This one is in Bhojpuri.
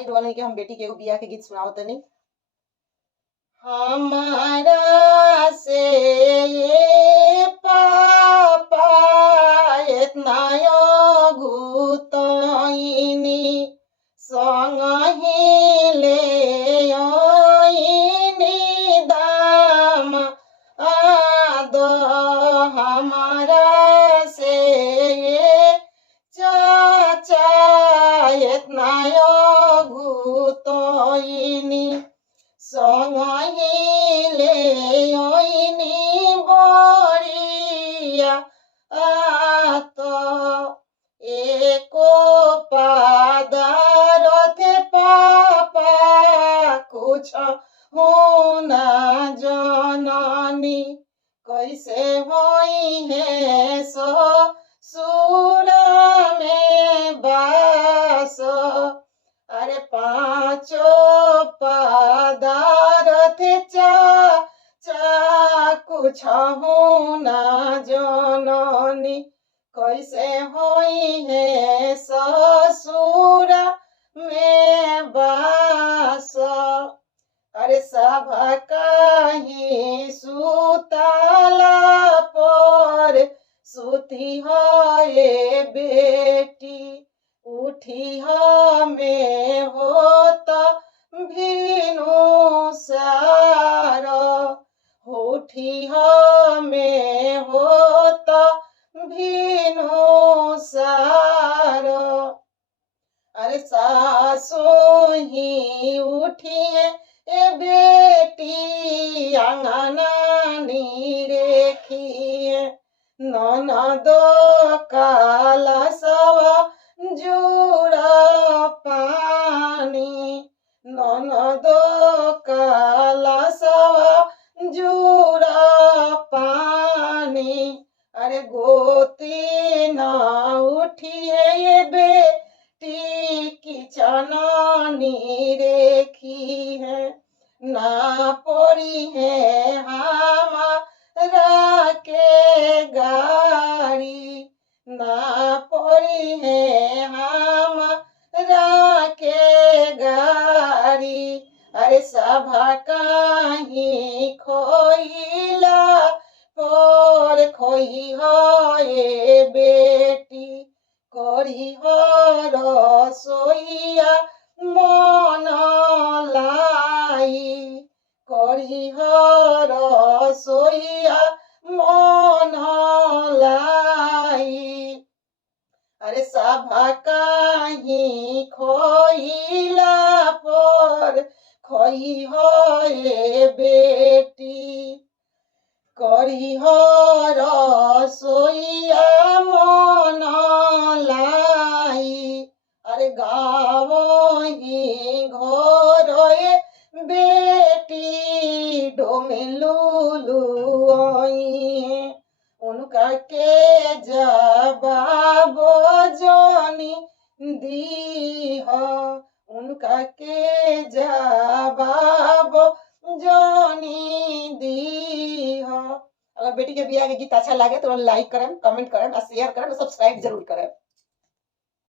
आई रोल के हम बेटी के एगो बियाह के गीत सुनाओ तनी। हमारा से ये पापा इतना गुतनी संग ही ले आईनी दाम आद हमारा से ये चाचा इतना गुतनी संग ही ले आईनी बड़िया आत एको पादारथ पापा कुछ होना जननी कैसे होई है ससुर में बास अरे पाँचों पादारथ चा कुछ होना जननी कैसे होई है ससुर में बास अरे सब कहीं सुतला पर सुती है बेटी उठी हमें होता भीनु सार उठी हमें होता भीनु सार अरे सासु ही उठिए ए बेटी अंगनानी रेखिए ननदो काला सवा जुड़ा पानी ननदो काला सवा जुड़ा पानी अरे गोती ना उठिए ये बेटी की चनानी रेखी है ना पड़ी है हमारा के गाड़ी ना पड़ी है हमारा के गाड़ी अरे सभा कहीं खोइला पर खोई हो ये बेटी करी हो रसोइया मन लाई करी हो रसोइया मन लाई अरे सभा कहीं खोइला पर खोई हो ये बेटी करी हो रसोइया मन लाई अरे गाँव ही घर बेटी डोमिलुलु उनका के जवाब जानी दी उनका के जवाब जानी दी अगर बेटी के बियाह के गीत अच्छा लगे तो लाइक करें, कमेंट करें, शेयर करें, सब्सक्राइब जरूर करें।